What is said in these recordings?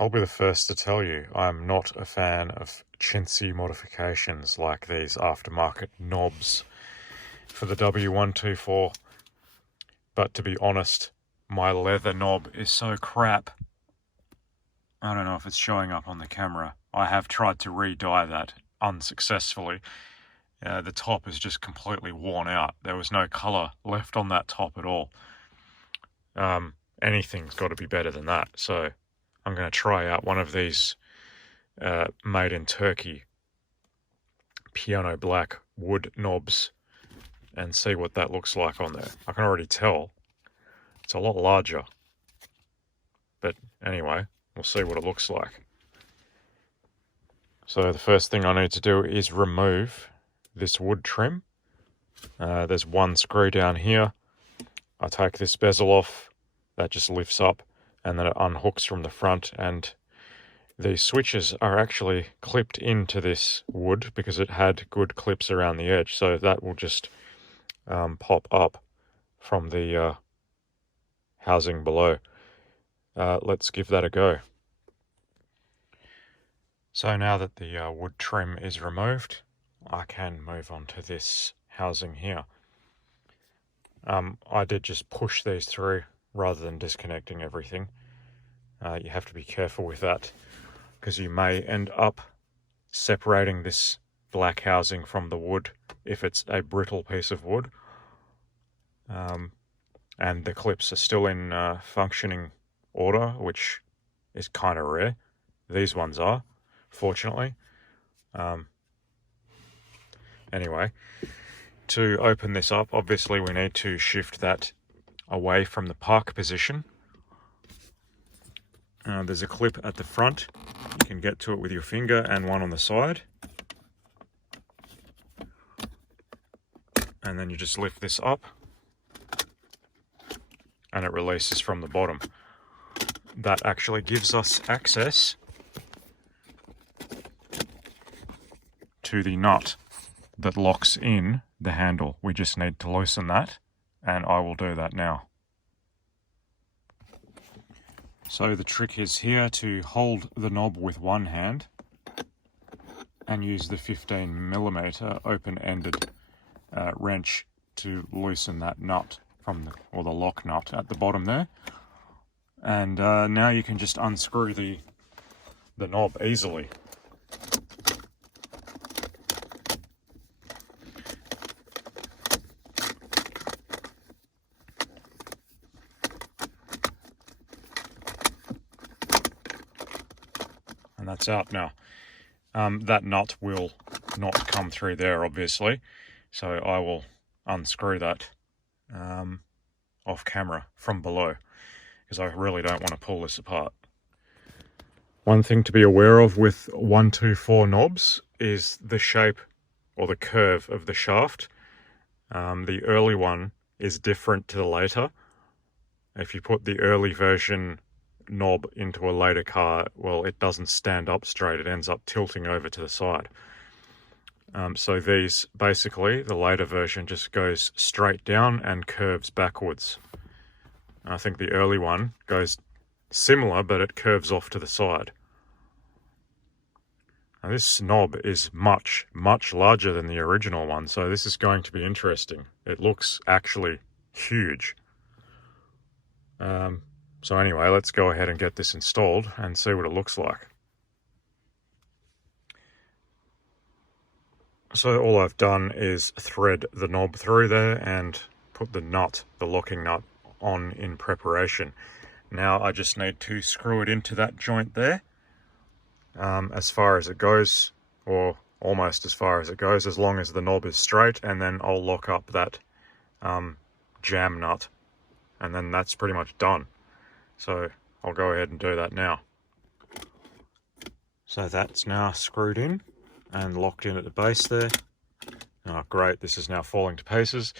I'll be the first to tell you I'm not a fan of chintzy modifications like these aftermarket knobs for the W124. But to be honest, my leather knob is so crap. I don't know if it's showing up on the camera. I have tried to re-dye that unsuccessfully. The top is just completely worn out. There was no colour left on that top at all. Anything's got to be better than that. So I'm going to try out one of these made in Turkey piano black wood knobs and see what that looks like on there. I can already tell it's a lot larger. But anyway, we'll see what it looks like. So the first thing I need to do is remove this wood trim. There's one screw down here. I take this bezel off, that just lifts up, and then it unhooks from the front, and the switches are actually clipped into this wood because it had good clips around the edge, so that will just pop up from the housing below. Let's give that a go. So now that the wood trim is removed, I can move on to this housing here. I did just push these through rather than disconnecting everything. You have to be careful with that because you may end up separating this black housing from the wood if it's a brittle piece of wood. And the clips are still in functioning order, which is kind of rare. These ones are, fortunately. Anyway, to open this up, obviously we need to shift that away from the park position. There's a clip at the front. You can get to it with your finger, and one on the side. And then you just lift this up and it releases from the bottom. That actually gives us access to the nut that locks in the handle. We just need to loosen that, and I will do that now. So the trick is here to hold the knob with one hand and use the 15mm open-ended wrench to loosen that nut from the lock nut at the bottom there. And now you can just unscrew the knob easily. And that's out now. That nut will not come through there, obviously, so I will unscrew that off camera from below because I really don't want to pull this apart. One thing to be aware of with 124 knobs is the shape or the curve of the shaft. The early one is different to the later. If you put the early version knob into a later car, well, it doesn't stand up straight, it ends up tilting over to the side. So these, basically, the later version just goes straight down and curves backwards. I think the early one goes similar, but it curves off to the side. Now this knob is much, much larger than the original one, so this is going to be interesting. It looks actually huge. So anyway, let's go ahead and get this installed and see what it looks like. So all I've done is thread the knob through there and put the nut, the locking nut, on in preparation. Now I just need to screw it into that joint there, as far as it goes, or almost as far as it goes, as long as the knob is straight, and then I'll lock up that jam nut, and then that's pretty much done. So I'll go ahead and do that now. So that's now screwed in and locked in at the base there. Oh great, this is now falling to pieces.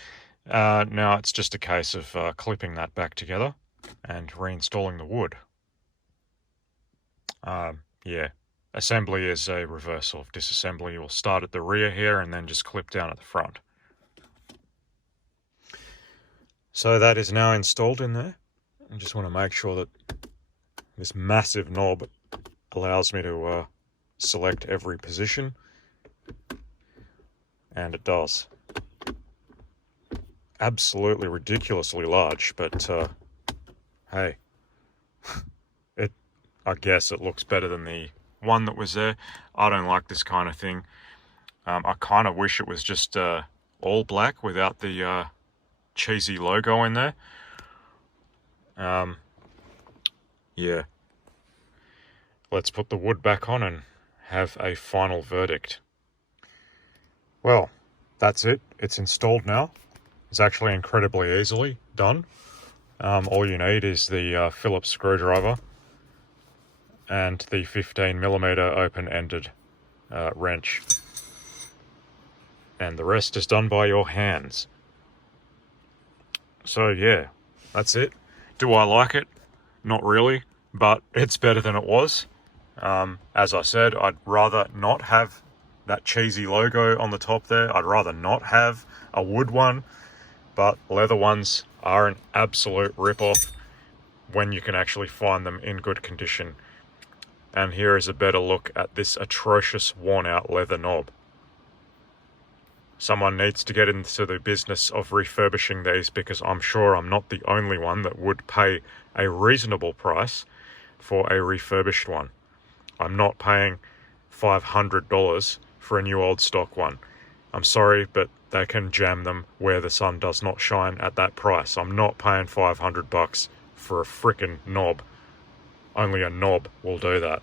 Now it's just a case of clipping that back together and reinstalling the wood. Yeah, assembly is a reversal of disassembly. You will start at the rear here and then just clip down at the front. So that is now installed in there. I just want to make sure that this massive knob allows me to select every position, and it does. Absolutely ridiculously large, but hey, I guess it looks better than the one that was there. I don't like this kind of thing. I kind of wish it was just all black without the cheesy logo in there. Yeah. Let's put the wood back on and have a final verdict. Well, that's it. It's installed now. It's actually incredibly easily done. All you need is the Phillips screwdriver and the 15mm open-ended wrench. And the rest is done by your hands. So yeah, that's it. Do I like it? Not really, but it's better than it was. As I said, I'd rather not have that cheesy logo on the top there. I'd rather not have a wood one, but leather ones are an absolute rip-off when you can actually find them in good condition. And here is a better look at this atrocious worn-out leather knob. Someone needs to get into the business of refurbishing these, because I'm sure I'm not the only one that would pay a reasonable price for a refurbished one. I'm not paying $500 for a new old stock one. I'm sorry, but they can jam them where the sun does not shine at that price. I'm not paying $500 for a frickin' knob. Only a knob will do that.